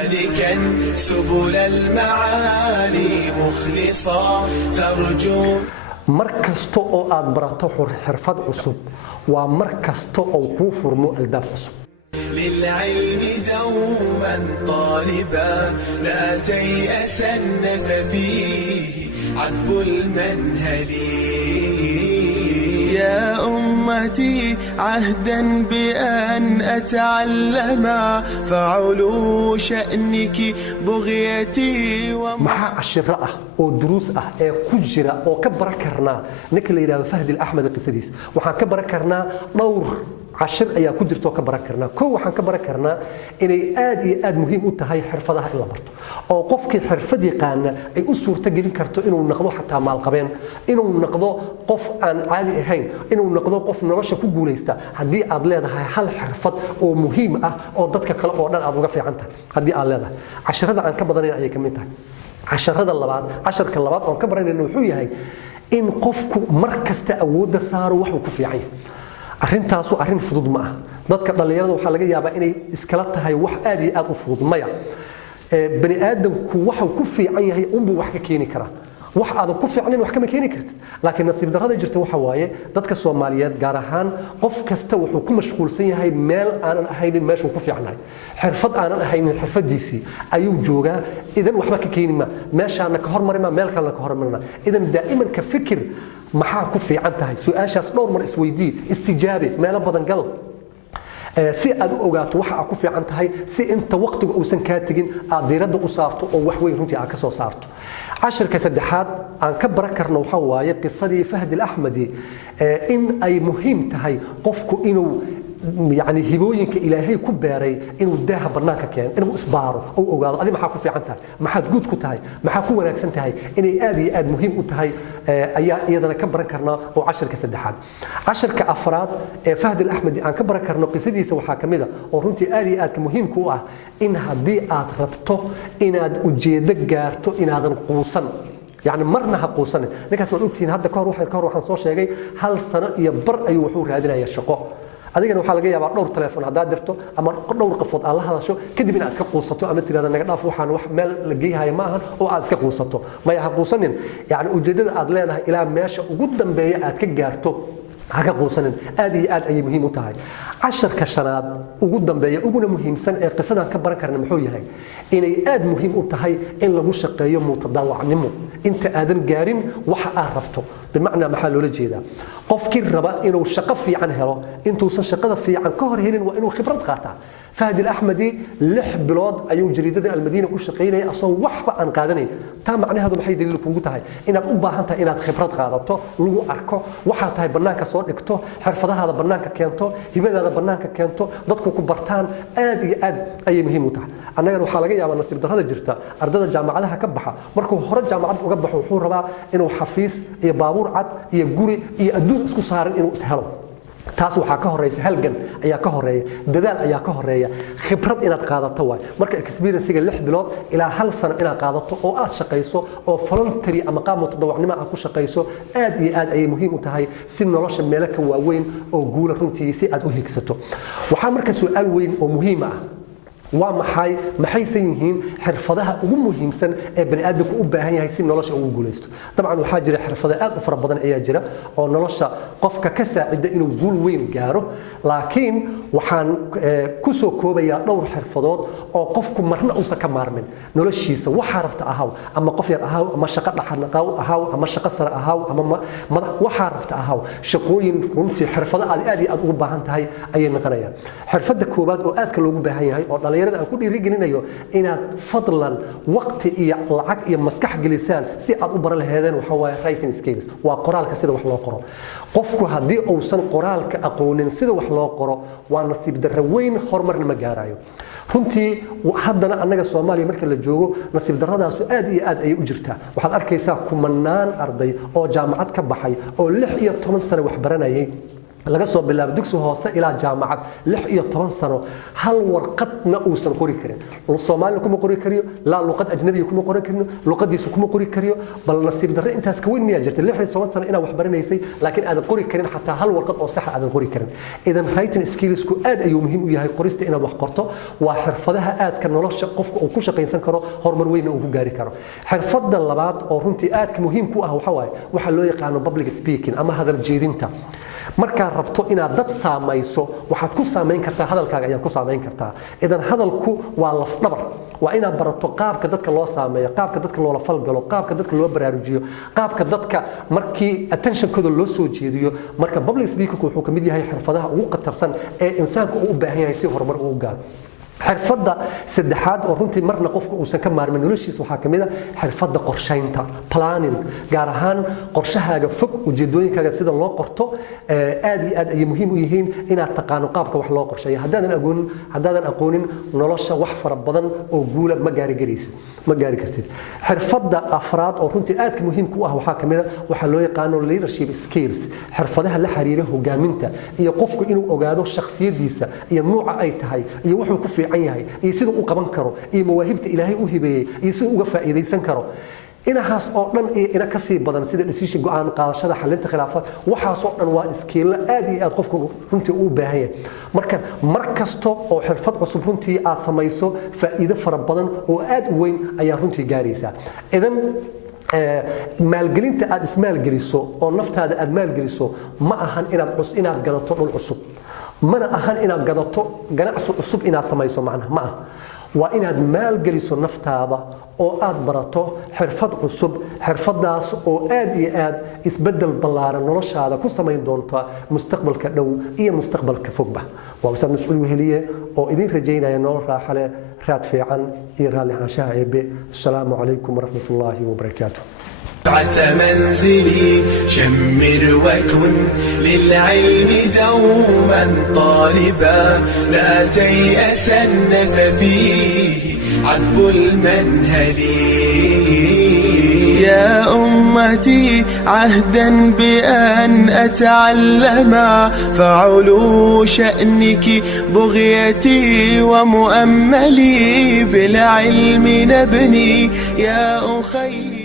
سالكا سبل المعالي مخلصا ترجو markasto oo aad barato xirfad cusub waa markasto oo ku furmo albaab cusub للعلم دوما طالبا لا تيأسن ففيه عذب المنهل يا أمتي عهدا بأن أتعلم فعلو شأنك بغيتي maxaa cashiro ah oo duruus ah ee ku jira oo ka baran karnaa ninka la yiraahdo Fahd al-Ahmad qisadiis waxaan ka baran karnaa dhowr cashir ayaa ku jirto ka baran karnaa koo waxaan ka baran karnaa inay aad iyo aad muhiim u tahay xirfadaha in la barto oo qofkii xirfad yaqaan ay u suurta gelin karto inuu noqdo xataa maal qabeen inuu noqdo qof aan caadi ahayn inuu noqdo qof nolosha ku guuleysta hadii aad leedahay hal xirfad oo muhiim ah oo dadka kale oo dhan aad uga fiican tahay hadii aad leedahay cashirada aan ka badanayn ayay kamid tahay casharka labaad oo ka baranayna wuxuu yahay in qofku markasta awood saaro wax uu ku fiican yahay arintaasu arin fudud ma ah dadka dhalinyarada waxa laga yaabaa inay iskala tahay wax aad iyo aad u fudud maya bani aadamku waxa uu ku fiican yahay unbu wax ka keeni kara wax aad ku fiicnayn wax kama keeni kartid laakiin nasiib darrada jirta waxa waaye dadka Soomaaliyeed gaar ahaan qof kasta wuxuu ku mashquulsan yahay meel aanan ahaynin meesha uu ku fiicnahay xirfad aanan ahaynin xirfadiisii ayuu joogaa idan waxba ka keeni ma meeshaana ka hormarima meel kale ka hormarina idan daa'iman ka fikir maxaa ku fiican tahay su'aashaas dhowr mar isweydii istijaabe meel badan gal si aad u ogaato waxa aad ku fiican tahay si inta waqtiga uusan ka tagin aad diirada u saarto oo wax weyn runtii aad ka soo saarto عشرة كسدحات عن كبر كرنا وحواي قصدي فهد الأحمدي إن أي مهم تهي قفكو إنه يعني هبوينك إلهي كباري إنه داها برناك كان إنه إصباره أو قال هذه ما حكوا في عنتها ما حد جود كتاي ما حكوا ولا كسنتهاي إني آد مهم كتاي أيضا كبر كرنا وعشر كسدحات عشر كأفراد فهد الأحمدي عن كبر كرنا قصدي سو حاكميدا ورنتي آد مهم كوه إن هدي ربطه إن أجيدك جارته إن هذا قوسا يعني مرنا هقوسنا لكن تقول أنتين هذا كار روح صور شيء هل سنة يبر أي وحور هذين هي الشقاء أديك أنا حالة جاية بعد دور تلفون هذا درته أما دور قفط الله هذا شو كده بين أسكت قوسته أما ترى هذا نقدر فوحان وحمل لقيها هاي معهن أو أسكت قوسته ما يحقوسنين يعني أجدد أدلنا إلى ماشى وقدام بيئات كجارته هكا قوسنين آدي أي مهم تاعي 10 كشناد وقدام بيئة وقولنا مهم سنة قصدا كبر كرنا محوية هاي إني آد مهم تاعي إن لو شقة يوم متضوع نمو أنت آدم جارين وح أعرفته بمعنى محل ولا جيدا قفكر ربا إنه الشقة في عنها أنتوا الشقة في عن كهر هنا وإنه خبرات قاطع فهد الأحمدي لح بلاد أيو جريدة المدينة وشقينا أصلا وحبا عن قادني تام معنى هذا محيد اللي كنت هاي إن أبا أنت إن خبرات قاطعته لو أركو وحات هاي برنامج صور إكتو حرفة هذا برنامج كانتو هبدا هذا برنامج كانتو ضدكم كبرتان آد أي مهم متاح أنا لو حلقة يا نصيب ده هذا جرتا أردد الجامعة لها كبحة مركو خرج جامعة وكبحوا وحور ربا إنه حفيز يبابور عد يجوري يأدون اسكو صارن إنه سهلوا taas waxa ka horeeyay halgan ayaa ka horeeyay dadaal ayaa ka horeeya khibrad inaad qaadato way marka experience-ga 6 bilood ilaa hal sano inaad qaadato oo aad shaqeyso oo voluntary ama qaab mutadawacnimo aad ku shaqeyso aad iyo aad ay muhiim u tahay si nolosha meel ka waaweyn oo guul runtii si aad u higsato waxa marka su'aal weyn oo muhiim ah maxay yihiin xirfadaha ugu muhiimsan ee bani aadamku u baahan yahay si nolosha ugu guuleysto dabcan waxa jira xirfado aad u fara badan ayaa jira oo nolosha qofka ka saacida inuu guul weyn gaaro laakiin waxaan ku soo koobayaa dhowr xirfadood oo qofku marna uusan ka maarmin noloshiisa waxa rabta ahaw ama qof yar ahaw ama shaqo dhaxan ahaw ama shaqo sare ahaw ama waxa rabta ahaw shaqooyin runtii xirfado aad ugu baahan tahay ayay noqonayaan xirfada koobaad oo aad ka loogu baahan yahay oo aan ku dhiirigelinayo inaad fadlan waqti iyo lacag iyo maskax gelisaan si aad u bar lahaydeen waxa way writing skills waa qoraalka sida wax loo qoro qofku hadii uusan qoraalka aqoonin sida wax loo qoro waa nasiib darro weyn horumarna ma gaarayo runtii haddana annaga Soomaaliya marka la joogo nasiib darradaas aad iyo aad ay u jirtaa waxaad arkaysaa kumanaan arday oo jaamacad ka baxay oo 16 sano wax baranayay laga soo bilaabo dugsi hoose ilaa jaamacad 16 sano hal warqadna uusan qori karin Soomaaliya kuma qori kariyo la luqad ajnabiga kuma qori kariyo luqadiisu kuma qori kariyo bal nasiib darro intaas ka weyn miyaa jirtay 16 sano inaad wax baranaysay laakiin aad qori karin xataa hal warqad oo sax ah aad qori karin idan writing skills ku aad ayuu muhiim u yahay qorista inaad wax qorto waa xirfadaha aad ka nolosha qofka uu ku shaqaysan karo horumar weyn uu ku gaari karo xirfadda labaad oo runtii aad ka muhiim ku ah waxa loo yaqaan public speaking ama hadal jeedinta marka rabto inaad dad saamayso waxaad ku saameyn kartaa hadalkaaga ayaa ku saameyn kartaa idan hadalku waa laf dhabar waa inaad barato qaabka dadka loo saameeyo qaabka dadka loo falgalo qaabka dadka loo baraarujiyo qaabka dadka markii attention-kooda loo soo jeediyo marka public speaking wuxuu ka mid yahay xirfadaha ugu qatarsan ee insaanku u baahan yahay si horumar u gaaro xirfadda saddexaad oo runtii marna qofku uusan ka maarmin noloshiisa waxa kamid ah xirfadda qorsheynta planning gaar ahaan qorshahaaga fog ujeedooyinkaaga sida loo qorto aad iyo aad ay muhiim u yihiin inaad taqaano qaabka wax loo qorsheeyo haddaadan aqoonin nolosha wax fara badan oo guula ma gaari kartid xirfadda afraad oo runtii aad ka muhiim ku ah waxa kamid ah waxa loo yaqaan leadership skills xirfadaha la xiriira hogaaminta iyo qofku inuu ogaado shakhsiyadiisa iyo nooca ay tahay iyo wuxuu ku yahay iyo sida uu qaban karo iyo mawaahibta Ilaahay u hibeeyay iyo sida uga faa'iideysan karo inahaas oo dhan ina ka sii badan sida decision go'aan qaadashada xalinta khilaafaad waxaas oo dhan waa skill aad iyo aad qofku runtii u baahan yahay marka markasto oo xirfad cusub runtii aad samayso faa'iido fara badan oo aad u weyn ayaa runtii gaaraysa idan maalgelinta aad ismaalgeliso oo naftaada aad maalgeliso ma ahan inaad gadato dhul cusub mana ahan inaad gadato ganacsi cusub inaad samayso macnaha ma aha waa inaad maalgeliso naftaada oo aad barato xirfad cusub xirfadaas oo aad iyo aad isbedel ballaaran noloshaada ku samayn doonta mustaqbalka dhow iyo mustaqbalka fogba waa ustaad mas'uul weheliye oo idin rajaynaya nolol raaxo leh raad fiican iyo raalli ahaanshaha eebe assalaamu calaykum waraxmatullaahi wabarakaatuh منزلي شمر وكن للعلم دوما طالبا لا تيأسن ففيه عذب المنهل يا أمتي عهدا بأن أتعلم فعلو شأنك بغيتي ومؤملي بالعلم نبني يا أخي